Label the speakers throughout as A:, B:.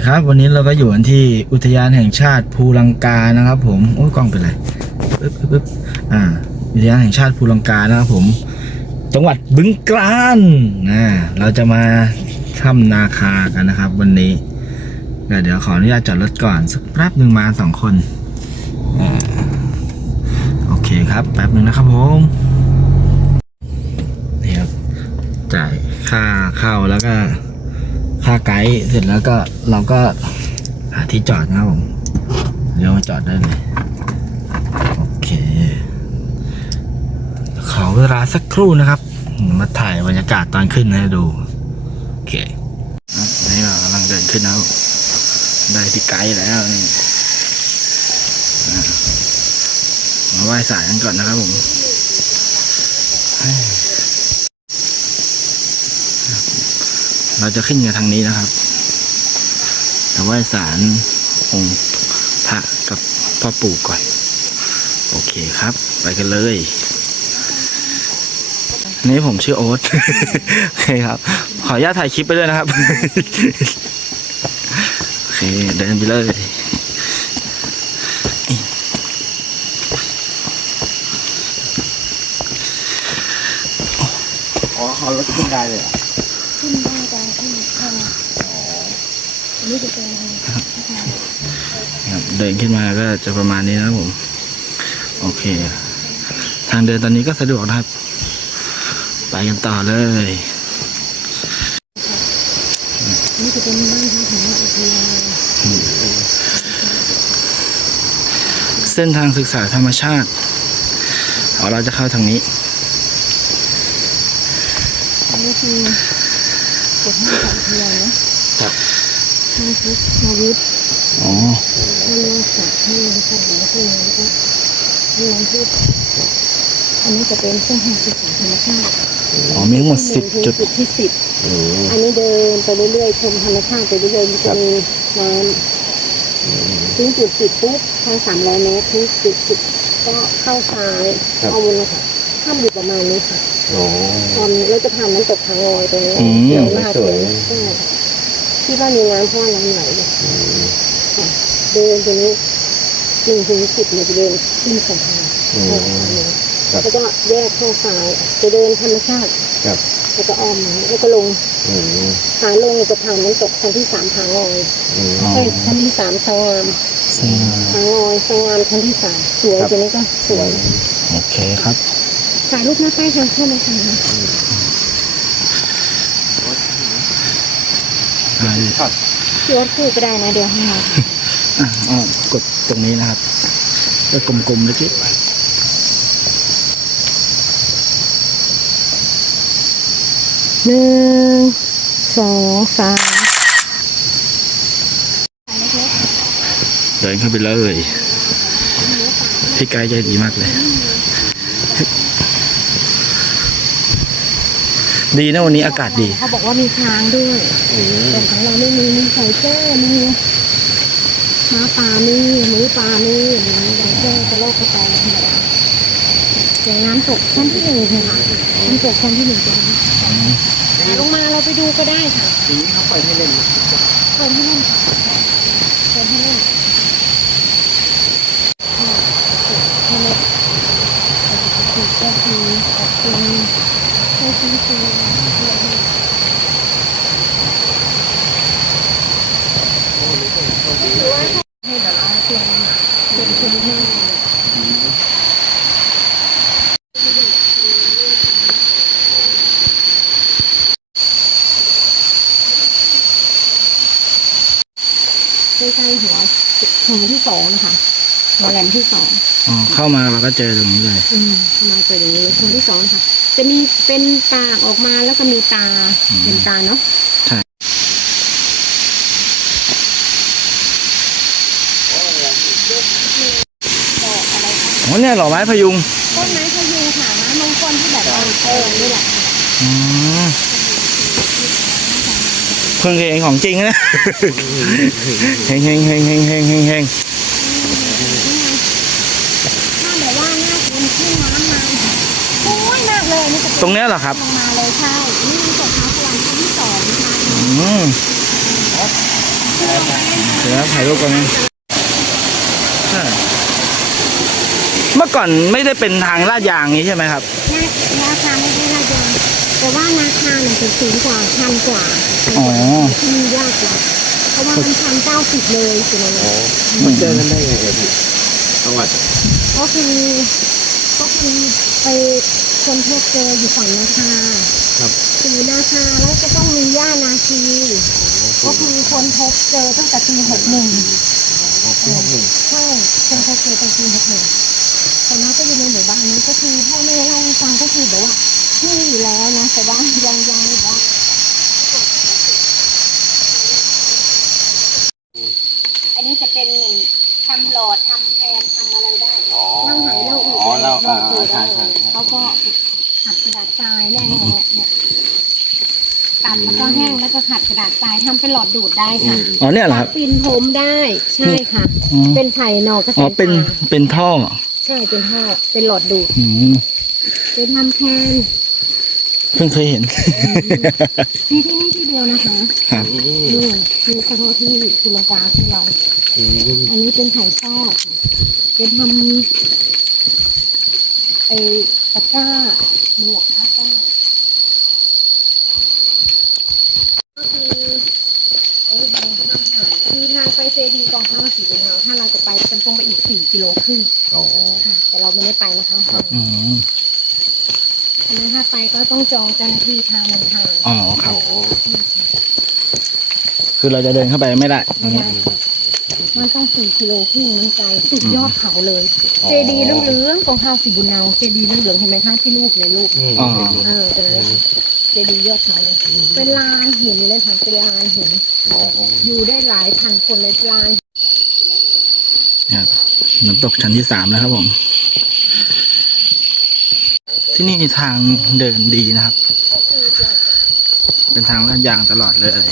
A: ดีครับวันนี้เราก็อยู่กันที่อุทยานแห่งชาติภูลังกานะครับ ผมโอ้ยกล้องเป็นไรปึ๊บปึ๊บปึ๊บอ่า อุทยานแห่งชาติภูลังกานะครับผม จังหวัดบึงกาฬนะเราจะมาถ้ำนาคากันนะครับ วันนี้เดี๋ยวขออนุญาตจอดรถก่อนสักแป๊บหนึ่งมาสองคนอโอเคครับแป๊บหนึ่งนะครับผมนี่ครับจ่ายค่าเข้าแล้วก็ ค่าไกด์เสร็จแล้วก็เราก็หาที่จอดนะครับผมเดี๋ยวมาจอดได้เลยโอเคขอเวลาสักครู่นะครับ มาถ่ายบรรยากาศตอนขึ้นให้ดูโอเคครับนี่เรากำลังเดินขึ้นแล้วได้ที่ไกด์แล้วนี่มาไหว้สายกันก่อนนะครับผม เราจะขึ้นกันทางนี้นะครับแต่ไหว้สารองค์พระกับพ่อปู่ก่อน โอเคครับ ไปกันเลยนนี้ผมชื่อโอ๊ตโอเคครับ ขออนุญาตถ่ายคลิปไปด้วยนะครับ โอเค เดินไปเลยอ๋อเขารถขึ้นได้เลย
B: ขึ้นได้ตอนที่เข้าอันนี้จะเป็น
A: ครับเดินขึ้นมาก็จะประมาณนี้นะครับผม โอเค ทางเดินตอนนี้ก็สะดวกนะครับ ไปกันต่อเลย
B: นี่จะเป็นบ้านพักของอุทยาน
A: เส้นทางศึกษาธรรมชาติเอาเราจะเข้าทางนี้
B: นนี้คือ กฎห้ามของอุทยานนะครับห้ามพุทธมาวุธ
A: อ๋อ
B: ห้ามล่าสัตว์ห้ามลังสัตว์หรือห้ามลังพุทธห้ามลังพุทธอันนี้จะเป็นเส้นทางศึกษาธรรมชาติ
A: อ๋อมีทั้งหมดสิบ
B: ถึง
A: จุด
B: จุดที่สิบอันนี้เดินไปเรื่อยๆชมธรรมชาติไปเรื่อยๆมันจะมีน้ำถึงจุดสิบปุ๊บทางสามร้อยเมตรถึงจุดสิบก็เข้าซ้ายเอาวนนะคะห้ามอยู่ประมาณนี้ค่ะ ตอนนี้เราจะผ่านน้ำตกทางลอยตรงนี้
A: อืม
B: สวยมากเลยใช่ที่ว่ามีน้ำเพราะว่าน้ำไหลเนี่ยค่ะเดินตรงนี้หนึ่งถึงสิบเนี่ยจะเดินขึ้นสะพานแล้วก็แยกเข้าซ้ายจะเดินธรรมชาติ
A: ครับ
B: แล้วก็อ้อมมาแล้วก็ลงขาลงจะผ่านน้ำตกชั้นที่สามทางลอย
A: อ๋อ
B: เอ้ยชั้นที่สามสงามทางลอยสงามชั้นที่สามสวยตัวนี้ก็สวย
A: โอเคครับ
B: ถ่ายรูปหน้าใต้ทางเข้ามาค่ะ
A: อ่า
B: พี่วัดคู่ก็ได้นะเดี๋ยวให้เรา
A: อะอ๋อกดตรงนี้นะครับก็กลมๆเล็กๆ
B: หนึ่งสองสาม
A: เดินเข้าไปเลย พี่กด์ใจดีมากเลย ดีนะวันนี้อากาศดี
B: เขาบอกว่ามีช้างด้วยแต่ของเราไม่มีมีไข่แจ้มีม้าป่ามีหมูป่ามีอย่างนี้ไข่แจ้กระโลกกระต่ายธรรมดาอย่างน้ำตกชั้นที่หนึ่งค่ะน้ำตกชั้นที่หนึ่งตรงนี้ลงมาเราไปดูก็ได้ค่ะ
A: ทีนี้เขาปล่อยให้เล่น
B: เปิดให้เล่นค่ะเปิดให้เล่นให้เล่นถูกก็คือขอบคุณให้คุณครูให้เดี๋ยวเราเตรียมเตรียมคุณให้ใกล้ๆหัวหัวที่สองนะคะหัวแหลมที่สอง
A: อ๋อ เข้ามาเราก็เจอตรงนี้เลย
B: อืมทำไมเป็นอย่างนี้หัวที่สองค่ะ จะมีเป็นปากออกมาแล้วก็มีตา
A: อืม
B: เป็นตาเนาะ
A: ใช่
B: บอกอะไรคะ
A: อ๋อเนี่ยหล่อไม้พยุง
B: ต้นไม้พยุงค่ะไม้มงคลที่แบบเออเออนี่แหละ
A: อืมเพิ่งเห็นของจริงนะเฮงเฮงเฮงเฮงเฮงเฮงเฮง
B: ถ้าแบบว่าหน้าฝนขึ้นน้ำมาโอ้ยมากเลยนี่จะ
A: ตรงเนี้ยเหรอครับ
B: ลงมาเลยใช่ นี่มีตกน้ำพลังชั้นที่สองนะคะ
A: อืมเดี๋ยวถ่ายรูปกันนะใช่เมื่อก่อนไม่ได้เป็นทางลาดยางนี้ใช่ไหมครับ
B: นานาคาไม่ได้ระยางแต่ว่านาคาเนี่ยจะสูงกว่าชันกว่าชัน
A: อ๋อ
B: กว่าที่ยากกว่าเพราะว่ามันชันเก้าสิบเลยตรงนั้น
C: มันเจอกันได้ไงครับพี่จังหวัด
B: ก็คือก็คือ ไปคนพบเจออยู่ฝั่งนาคา
C: ครับ
B: คือนาคาแล้วก็ต้องมีย่านาคี ก็คือคนพบเจอตั้งแต่ปีหกหนึ่ง
C: ที่หกหนึ่ง
B: ใช่คนพบเจอตั้งแต่ปีหกหนึ่งตอนนั้นก็อยู่ในหมู่บ้านนี้ก็คือพ่อแม่เล่าให้ฟังก็คือแบบว่าไม่มีอยู่แล้วนะแต่ว่ายังยังแบบว่าอันนี้จะเป็นหนึ่ง ทำหลอดทำแพนทำอะไรได้
C: อ๋อ
B: เล่าหายเล่าอืด
C: อ๋อเล่าอ่า
B: อืด
C: ใช่ใช่ใช่
B: เขาก็ขัดกระดาษทรายเนี่ยเนี่ยเนี่ยตัดแล้วก็แห้งแล้วก็ขัดกระดาษทรายทำเป็นหลอดดูดได้ค่ะ
A: อ๋อเนี่ยเหรอครับ
B: ปินผมได้ใช่ค่ะ
A: อืม
B: เป็นไผ่หนอกระแส
A: อ๋อเป็น
B: ป่า
A: เป็นท่อ
B: ใช่เป็นท่อเป็นหลอดดูด
A: อืม
B: เป็นทำแคน
A: เพิ่งเคยเห็น
B: มีที่นี่ที่เดียวนะคะ
A: ครับ
C: อืม
B: นี่คือเฉพาะที่สุลกาของเรา
C: อืม
B: อันนี้เป็นไผ่ทอดเป็นทำไอ้ตะกร้าหมวกผ้าก้าก็คือไอ้แบงค์ข้ามหาดคือทางไปเจดีย์กองทัพสีเงาถ้าเราจะไปเป็นตรงไปอีกสี่กิโลครึ่ง
C: อ๋อ
B: ค่ะแต่เราไม่ได้ไปนะคะ
A: อืม
B: อันนั้นถ้าไปก็ต้องจองเจ้าหน้าที่ทางเดินทาง
A: อ๋อครับ
C: อ๋อ
A: คือเราจะเดินเข้าไปไม่ได้ตรงนี้
B: มันต้องสี่กิโลครึ่งมันไกลสุดยอดเขาเลย เจดีย์เหลืองๆกองทัพสีบุญเนาเจดีย์เหลืองๆเห็นไหมคะที่รูปในรูป
C: อืม
A: อ๋อ
B: เออเป็นอะไรเจดีย์ยอดเขาเลยเป็นลานหินเลยค่ะเป็นลานหิน
C: อ๋อ
B: อยู่ได้หลายพันคนเลยลาน
A: ครับน้ำตกชั้นที่สามแล้วครับผม ที่นี่ทางเดินดีนะครับ เป็นทางลาดยางตลอดเลย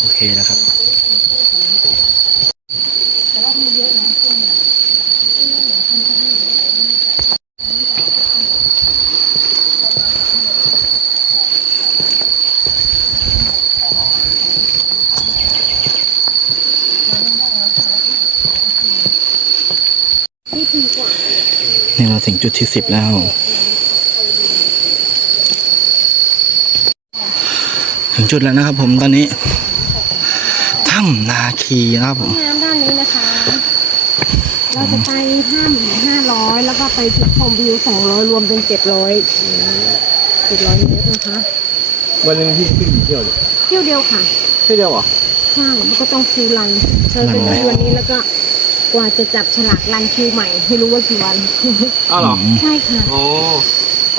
A: โอเคนะครับ
B: แต่ว่ามีเยอะนะช่วงนี้ที่ปีกว่า
A: นี่เรา ถึงจุดที่สิบแล้ว ถึงจุดแล้วนะครับผมตอนนี้ ถ้ำนาคีนะครับผม
B: น้ำด้านนี้นะคะ เราจะไปห้าหมื่นห้าร้อยแล้วก็ไปจุดชมวิวสองร้อยรวมเป็นเจ็ดร้อยเจ็ดร้อยเมตรนะคะ
C: วันหนึ่งพี่พี่กี่เที่ยวเนี่ย
B: เที่ยวเดียวค่ะ
C: เที่ยวเดียวเหรอ
B: ใช่ มันก็ต้องคิวรันเธอเป็นวันนี้แล้วก็ก ว่าจะจับฉลากรันคิวใหม่ ไม่รู้ว่ากี่วัน
C: อ้าวเหรอ
B: ใช่ค่ะ
C: อ๋อ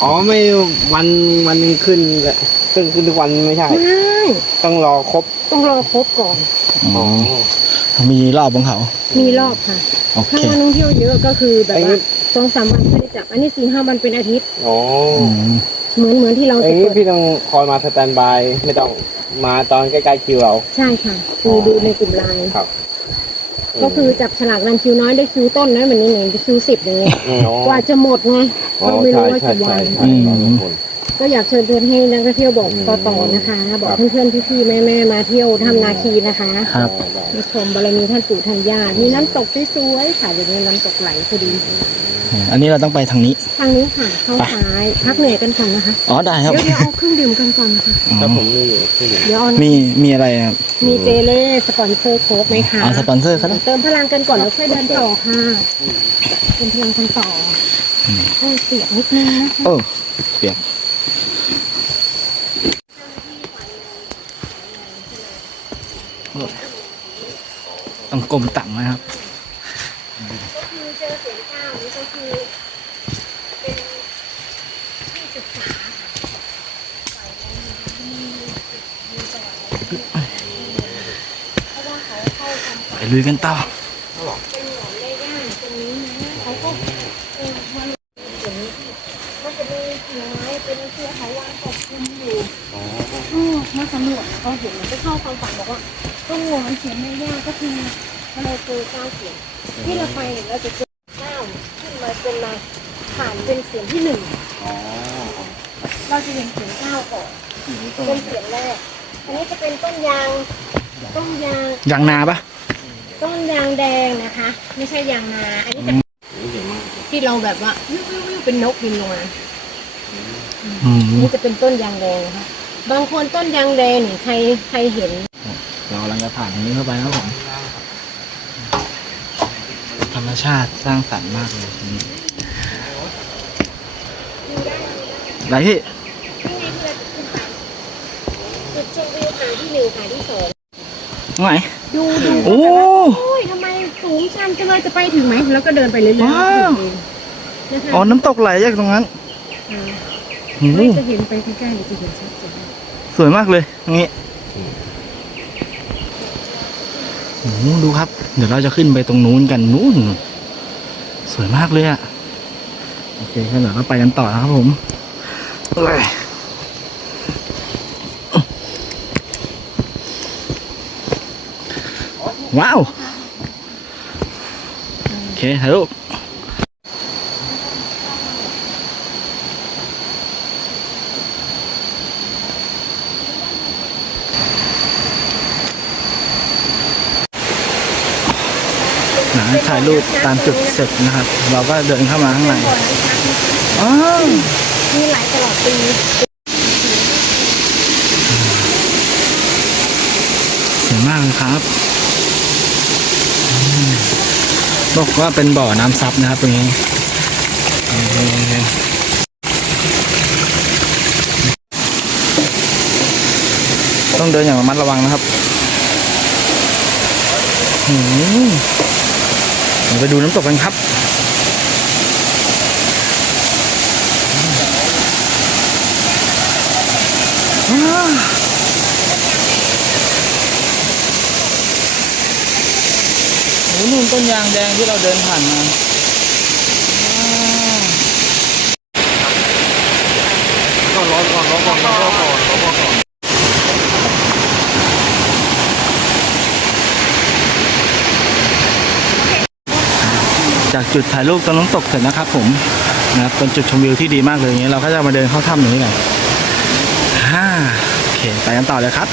C: อ๋อไม่วันวันหนึ่งขึ้นขึ้นขึ้นทุกวันไม่ใช่
B: ไม่
C: ต้องรอครบ
B: ต้องรอครบก่อน
C: อ๋อ
A: มีรอบของเขา
B: มีรอบค่ะ
A: โอเค
B: ถ้าวันท่องเที่ยวเยอะก็คือแบบ
C: ไอ้นี่
B: ว่าสองสามวันไม่ได้จับ อันนี้สี่ห้าวันเป็นอาทิตย์
C: อ๋อ
A: อืม
B: เหมือนเหมือนที่เรา
C: ไอ้
B: จะ
C: นี่
B: เปิด
C: พี่ต้องคอยมาสแตนบายไม่ต้องมาตอนใกล้ๆคิวเรา
B: ใช่ค่ะ คือดูในกลุ่มไลน์
C: ครับ
B: ก็คือจับฉลากรันคิวน้อยได้คิวต้นนะเหมือนนี้ไงคิวสิบอย่างเงี้ย
C: อ๋อก
B: ว่าจะหมดไง
C: อ๋อ
B: เราไม่
C: ใช่
B: รู้ว่า
C: ใช่
B: กี่วั
C: ใช่
B: น
C: ใช่ร้อย กว่าคน
B: ก็อยากเชิญชวนให้นักท่องเที่ยวบอก
C: อืม
B: ต่อๆนะคะ บอก
C: ครับ
B: เพื่อนๆพี่ๆแม่ๆมาเที่ยวทำนาคีนะคะ
A: ครับ
C: ได้
B: มาชมบารมีท่านปู่ท่านย่ามีน้ำตกสวยๆค่ะเดี๋ยวนี้น้ำตกไหลพอดี
A: อันนี้เราต้องไปทางนี้
B: ทางนี้ค่ะเข้าซ้ายพักเหนื่อยกันก่อนนะคะ
A: อ๋อได้ครับ
B: เดี๋ยวเดี๋ยวเอาเครื่องดื่มกันก่อนค่ะ
A: อ๋อ
C: ถ้าผมนี่อยู่ที่อยู่
B: เดี๋ยวเอา
A: มีมีอะไรครับ
B: มีเจเล่สปอนเซอร์โค้กไหมคะ
A: เอาสปอนเซอร์ครับ
B: เติมพลังกันก่อนแล้วค่อยเดินต่อค่ะเติมพลังกันต่ออ
A: ม
B: โอ้เสียงนิดนึงนะคะ
A: โอ้เปียกโอ้ย ต้องกลมต่ำนะครับ
B: ก็คือเจอเสียงก้าวนี่ก็คือเป็นที่ศึกษาฝ่ายนั้นมีมีสวรรค์เพราะว่าเขาเข้าทำ
A: ไปลุยกันต่อ
B: เป็นหนอนได้ย่างตรงนี้นะเขาก็เออมาลงอย่างนี้มันจะมีกิ่งไม้เป็นเครือเขาวางปกคลุมอยู่
C: อ๋อ
B: อืมมาสำรวจก็เห็นมันจะเข้าความฝันบอกว่า ต้นงวมันเขียนไม่ยากก็คือมันเลยเจอเก้าเสียงที่เราไปเนี่ยเราจะเจอเก้าขึ้นมาเป็นมาผ่านเป็นเสียงที่หนึ่ง
C: อ๋อ
B: เราจะเห็นเสียงก้าวก่อนเป็นเสียงแรกอันนี้จะเป็นต้นยางต้นยาง
A: ยางนาปะ
B: ต้นยางแดงนะคะ ไม่ใช่ยางนา อันนี้จะที่เราแบบว่าวิววิววิวเป็นนกบินลงมา
A: อืม
B: นี่จะเป็นต้นยางแดงนะคะบางคนต้นยางแดงนี่ใครใครเห็น
A: เรากำลังจะผ่านตรงนี้เข้าไปครับผมธรรมชาติสร้างสรรค์มากเลยที่นี่ไหนพี่
B: นี่ไงที่เราจะขึ้นไปจุดชมวิวหาที่หนึ่งหาที่สอง
A: ไหน
B: ดูดู
A: โอ้
B: โอ้ยทำไมสูงชันจังเลยจะไปถึงไหมแล้วก็เดินไปเรื่อยๆ
A: ว้าว
B: นะคะ
A: อ๋อ น้ำตกไหลจากตรงนั้น
B: อ่า
A: โอ้โห
B: ไม่จะเห็นไปใกล้ๆหรือจะเห็นชัดเจน
A: สวยมากเลยตรงนี้ โอ้ดูครับ เดี๋ยวเราจะขึ้นไปตรงนู้นกันนู้น สวยมากเลยอะโอเคงั้นเดี๋ยวเราไปกันต่อนะครับผมเอ้ยว้าว โอเคถ่ายรูปายรูปตามจุดเสร็จนะครับ เราก็เดินเข้ามาข้างใน
B: บ่อน้ำชักนะคะ
A: อ้าว
B: มีหลายตลอดปี
A: สวยมากครับอบอกว่าเป็นบ่อน้ำซับนะครับตรงนี้ต้องเดินอย่างระมัดระวังนะครับ อืม เดี๋ยวไปดูน้ำตกกันครับว้โอ้นู่นต้นยางแดงที่เราเดินผ่านมาว้าว
C: ก็ร้อนก่อนร้อนก่อนร้อนก่อนร้อนก่อน
A: จากจุดถ่ายรูปตรงน้ำตกเสร็จนะครับผมนะครับเป็นจุดชมวิวที่ดีมากเลยอย่างเงี้ยเราก็จะมาเดินเข้าถ้ำอย่างนี้กันฮ่าโอเคไปกันต่อเลยครับ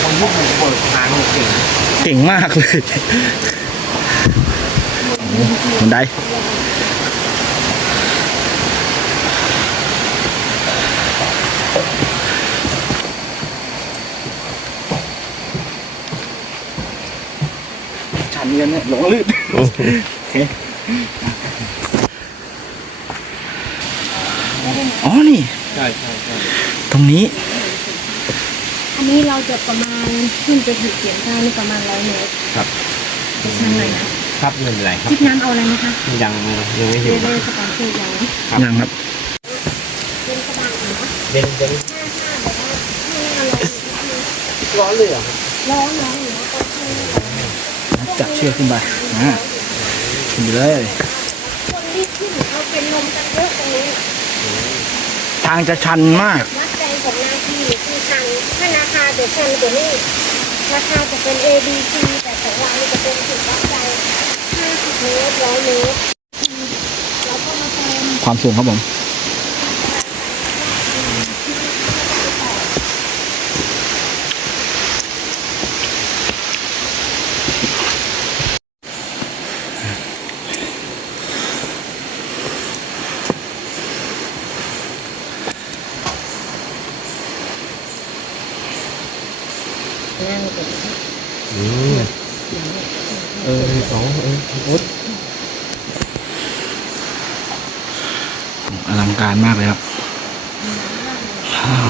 C: คนยุคบุกเปิดทางเนี่ยเก่ง
A: เก่งมากเลยบันได้ ชันกันเนี่ยหลงลื่นโอเคอ๋อนี่
C: ใช่ใช่ใช่
A: ตรงนี้
B: อันนี้เราจะประมาณขึ้นไปถึงเสียงข้าวนี่ประมาณร้อยเมตร
C: ครับ
B: จะชันหน่อยนะครับ
C: ไม่เป็นไรครับ
B: ทิปน้ำเอาอะไรนะคะ
C: ยังยังไม่
B: เร
C: หิว
B: เดอร์สปอนเซอร์ยัง
C: ครับ
A: ยังครับ
B: เป็นกระบางนะ
C: เป็นเป็น
B: ห้าห้าแบบว่าให้อร่อย
C: ร้อนเลยเหรอครับ
B: ร้อนร้อนอยู่นะตอนที่
A: จับเชือกขึ้นไปอ่าขึ้นไปเลย
B: คนที่ขึ้นเขาเป็นลมกันเยอะตรงนี้
A: ทางจะชันมาก
B: วัดใจของนาทีคือชันถ้าราคาจะชันกว่านี้ราคาจะเป็น A B C แต่ของเราจะเป็นจุดวัดใจ50เมตรร้อยเมตรเราก็มาเติม
A: ความสูงครับผม
B: นั่งเป็น
C: อืมเออสองเออโอ๊ต
A: อลังการมากเลยครับว้าว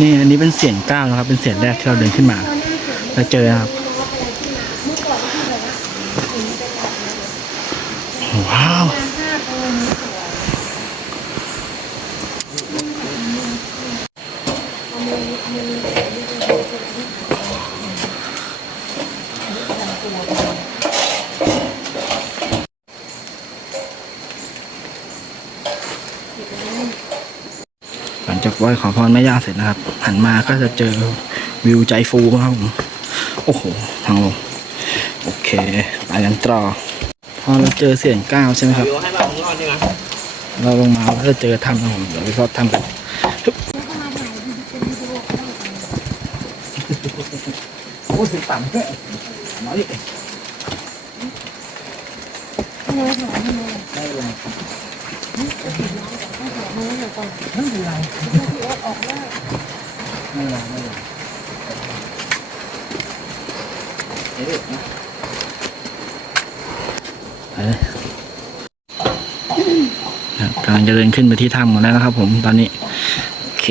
A: นี่อันนี้เป็นเสียงก้าวนะครับ เป็นเสียงแรกที่เราเดินขึ้นมา แล้วเจอครับ ว้าว หลังจาก ไหว้ขอพรแม่ย่าเสร็จนะครับหันมาก็จะเจอวิวใจฟูครับผมโอ้โหทางลงโอเคไปกันต่อพอเราเจอเสียงก้าวใช่ไหมครับเราลงมาก็จะเจอถ้ำครับผมเดี๋ยวไปเข้าถ้ำกัน
B: แล้วก็มาถ่ายเป็นวิดีโอ้
A: ถึงต่ำด้วยมาดิ
B: ให้เราถ่ยเรา
A: ไม่เป็นไร
B: ให้ถ่าย ให้เราก่อน
A: ไม่เป็นไร
B: พี่โอ๊ตออกได้
A: ไม่เป็นไรไม่เป็นไรเอ๊ะนะไปเลยกำลังจะเดินขึ้นไปที่ถ้ำกันแล้วนะครับผมตอนนี้ โอเค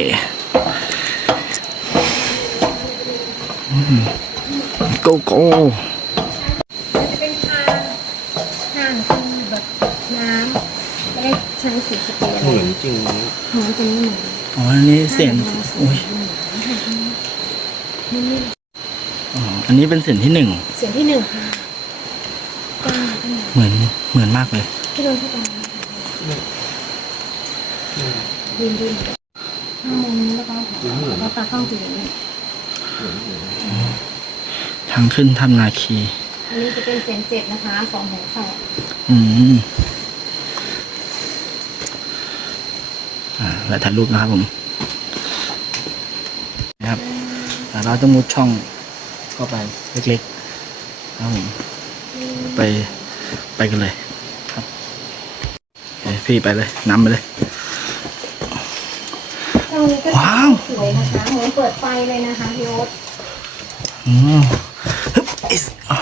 A: โกโก้
B: มันจะเป็นทางทางที่แบบน้ำไม่ได้ ใช้สีสเปรย์อะไร
C: เหมือนจริง
B: เหมือนจะไม่เหมือน
A: อ๋ออันนี้เสียงอุ้ย
B: นี่นี่
A: อ๋ออันนี้เป็นเสียงที่หนึ่ง
B: เสียงที่หนึ่งค่ะก้าวขึ้นมา
A: เหมือนเหมือนมากเลย
B: ที่โดนเข้าไปดินดินข้างมุมนี้แล้วก็แล้วก็ตาข้างตีนี้
A: ทางขึ้นถ้ำนาคี
B: อันนี้จะเป็นเสียงเจ็ดนะคะสองของแฝด
A: อืมอ่า แล้วถ่ายรูปนะครับผมนะครับอ่าเราต้องมุดช่องเข้าไปเล็กๆนะครับผมไปไปกันเลยครับเอ้ยพี่ไปเลยนำไปเลย
B: ตรงนี้ก็
A: ว้าว
B: สวยนะคะเหมือนเปิดไฟเลยนะคะพี่โอ๊ต
A: อืมฮึบอิสอ่า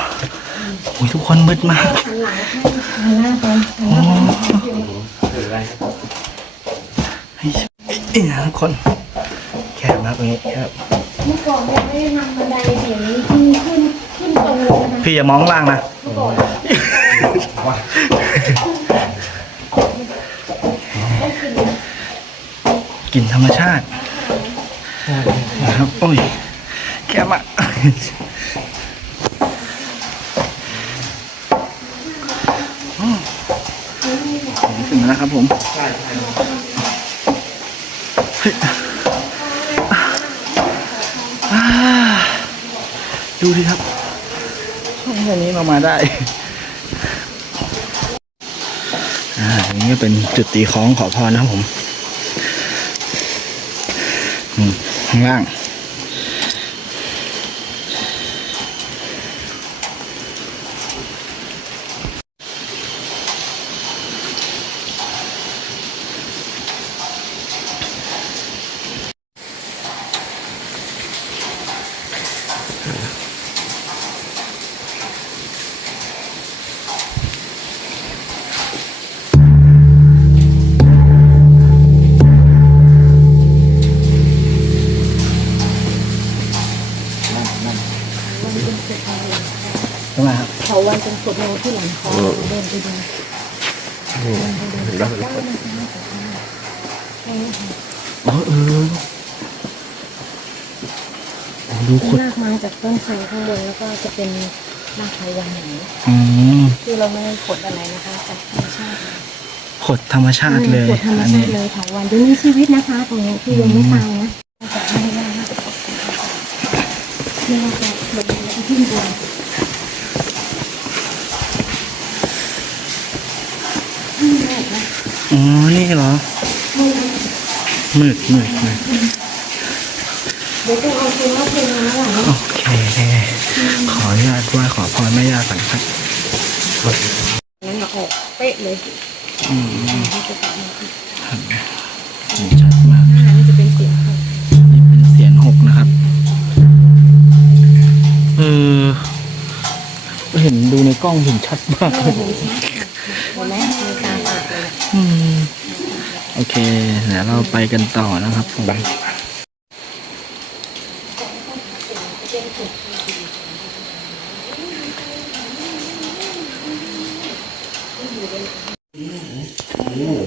A: โอ้ยทุกคนมืดมาก
B: หันหลังให้หันหน้าไปหันหน้าไปพี่โอ๊ต
A: เฮ้ย เอ้ยทุกคน แคบนะตรงนี้แคบ
B: เมื่อก่อนเนี่ยไม่ได้ทำบันไดเดี๋ยวนี้ขึ้นขึ้นขึ้นตรงเลยนะคะ
A: พี่อย่ามองข้างล่างนะ
B: เมื่อก่อนได้กลินนะ
A: กลิ่นธรรมชาตินะครับโอ้ย แคบมากอืมถึงแล้วนะครับผมเฮ้ยอ่า ดูดิครับช่องแค่นี้เรามาได้ อ่าอันนี้ก็เป็นจุดตีคล้องขอพรนะครับผมอืมข้างล่าง ตรงไหนครับ
B: เขา วนเป็นสวดมนต์ที่หลังคอเดินไปดู
A: อ๋อเออโอ้ดูขุด
B: ลากมาจากต้นไทรข้างบนแล้วก็จะเป็นรากไทรวันอย่างนี้คือเราไม่ขดอะไรนะคะจากธรรมชาติ
A: ขดธรรมชาติเลย
B: ขดธรรม
A: อัน
B: ชาติเลยถาวันยังมีชีวิตนะคะตรงนี้คือยังไม่ตายนะจะไม่ได้นะนี่เราจะหลบแล้วก็ทิ้งตัวนี่แหละนะ
A: อ๋อ นี่เหรอ มืดมืดมืด
B: เดี๋ยวต้องเอาตัวเอาเพลงมาแล้วนะ
A: โอเค ขออนุญาตไหว่าขอพรแม่ย่าก่อนครับ
B: นั้นมาออกเป๊ะเลย
A: อืม
B: ที่จะตัดมาอีก
A: ชัดมาก
B: หน้านี่จะเป็นเสียงเขา
A: นี่เป็นเสียงหกนะครับ เออเห็นดูในกล้องเห็นชัดมาก
B: เออเห็นชัดค่ะเห็นไหมมีตาปากเลย
A: อืมโอ เคเดี๋ยวเราไปกันต่อนะครับผม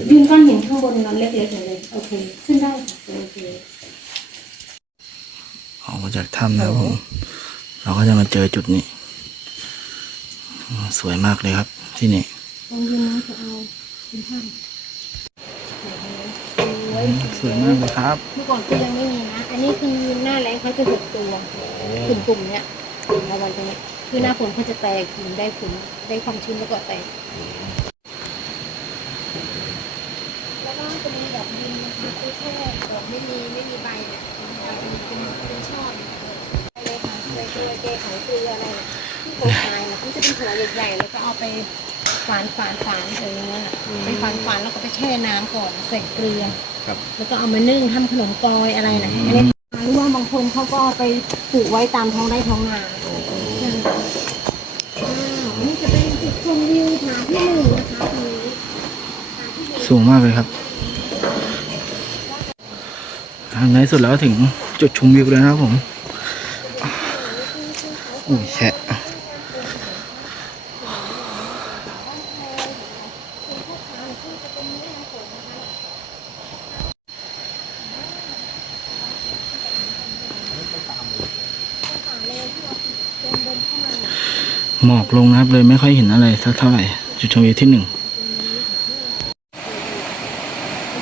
B: ยืนก้อนหินข้างบนนั้นเล็กๆเลยโอเค ขึ้นได้ค่ะโอเค
A: ออกมาจากถ้ำนะครับผมเราก็จะมาเจอจุดนี้อืมสวยมากเลยครับที่นี่
B: ตรงยืนน้องจะเอาเป็นท่าน สวย
A: สวยมากเลยครับ
B: เมื่อก่อนก็ยังไม่มีนะ อันนี้คือหน้าแรงเขาจะหกตัวกลุ่มกลุ่มๆเนี้ยกลุ่มเอาไว้ตรงเนี้ยคือหน้าฝนเขาจะแตกกิ่งได้ผลได้ความชื้นแล้วก็แตกแล้วก็จะมีดอกดินนะคะคือแค่ดอกไม่มีไม่มีใบเนี่ยจะเป็นเป็นเป็นช่อเนี่ยเลยค่ะเลยตัวเกไขเกลืออะไรเนี่ยที่โคตายเนี่ยมันจะเป็นหัวใหญ่ๆแล้วก็เอาไปฝานฝานฝานเอออย่างนั้นอะไปฝานฝานแล้วก็ไปแช่น้ำก่อนใส่เกลือ
C: ครับ
B: แล้วก็เอามานึ่งทำขนมกลอยอะไรนะอันนี้หรือว่าบางคนเขาก็เอาไปปลูกไว้ตามท้องไร่ท้องนาอ่าอันนี้จะเป็นจุดชมวิวผาที่หนึ่งนะคะตรงนี้ผาที่หนึ่ง
A: สูงมากเลยครับอ่าในที่สุดแล้วก็ถึงจุดชมวิวแล้วนะครับผมอุ้ยแฉะ หมอกลงนะครับเลยไม่ค่อยเห็นอะไรสักเท่าไหร่ จุดชมวิวที่หนึ่ง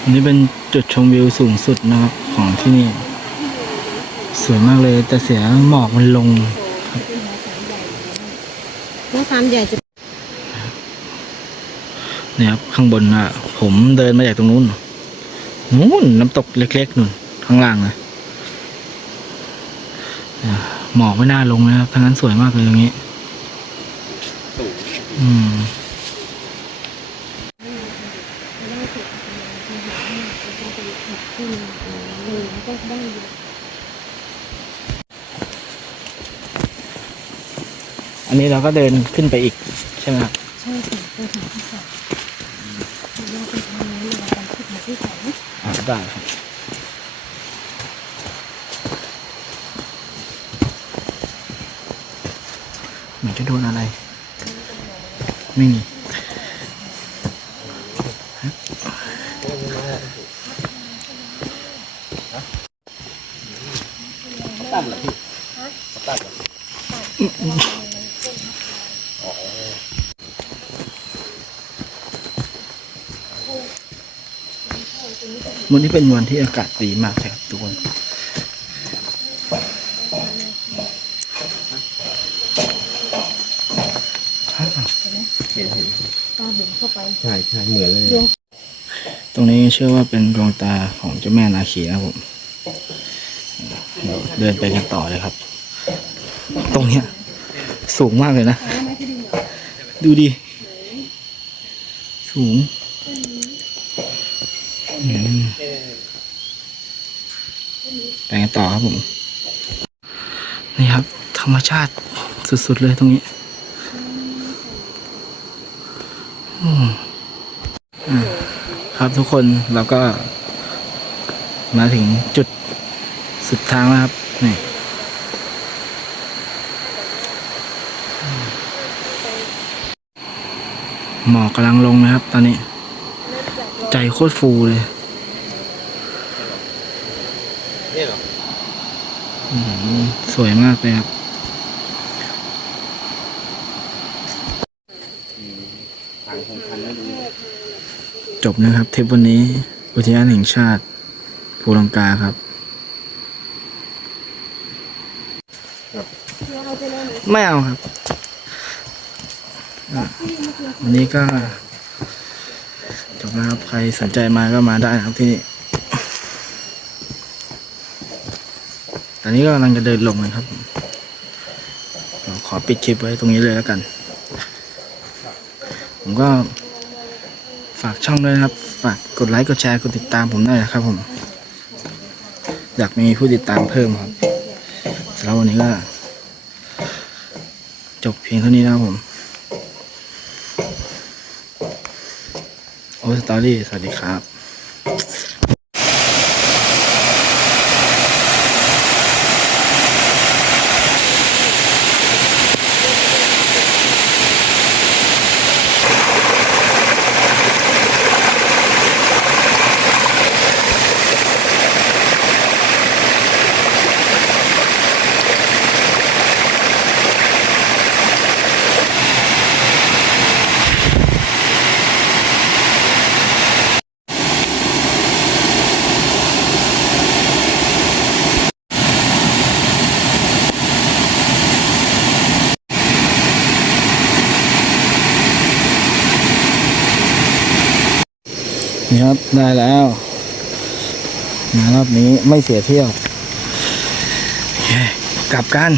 A: อันนี้เป็นจุดชมวิวสูงสุดนะครับของที่นี่ สวยมากเลยแต่เสียหมอกมันลง
B: หัวสามใหญ่จะ
A: นี่ครับข้างบนอะ ผมเดินมาจากตรงนู้นนู้นน้ำตกเล็กๆนู่นข้างล่างนะเนี่ยหมอกไม่น่าลงนะครับทั้งนั้นสวยมากเลยตรงนี้ อืม
B: อัน
A: นี้เราก็เดินขึ้นไปอีกใช่ไหมครับ
B: ใช่ค่ะไปหาที่สองเราไปทำนี้เราไปที่หาที่สอง
A: อ่าได้ครับเหมือนจะโดนอะไร ไม่มี
C: ตั้งเหรอพี่ตั้งเหรอ
A: วันนี้เป็นวันที่อากาศดีมากเลยครับทุกคน
C: เห็นเห็น
B: ตาบุ๋มเข้าไป
C: ใช่ใช่ เหมือนเลย
B: ดวง
A: ตรงนี้เชื่อว่าเป็นดวงตาของเจ้าแม่นาคีนะครับผมเดี๋ยวเดินไปกันต่อเลยครับ ตรงเนี้ย สูงมากเลยนะ
B: ฟ้าไม่ที่ดินเหรอ
A: ดูดิ สูงอืมไปกันต่อครับผม นี่ครับ ธรรมชาติสุดๆเลยตรงนี้อืมอ่า ครับทุกคนเราก็ มาถึงจุดสุดทางแล้วครับ นี่หมอกกำลังลงนะครับ ตอนนี้ ใจโคตรฟูเลย
C: นี่เหรอ
A: อืมสวยมากเลยครับ
C: ทางคงทันไม่ดู
A: จ บนะครับทริปวันนี้อุทยานแห่งชาติภูลังกาครับ
B: ไม่
A: เอาครับ วันนี้ก็จบแล้วครับ ใครสนใจมาก็มาได้นะครับที่นี่ ตอนนี้ก็กำลังจะเดินลงนะครับผมขอปิดคลิปไว้ตรงนี้เลยแล้วกัน ผมก็ ฝากช่องด้วยนะครับ ฝากกดไลค์ กดแชร์ กดติดตามผมด้วยนะครับผม อยากมีผู้ติดตามเพิ่มครับสำหรับวันนี้ก็ จบเพียงเท่านี้นะครับผม โอสตอรี่ สวัสดีครับ ได้แล้วมารอบนี้ไม่เสียเที่ยว กลับกัน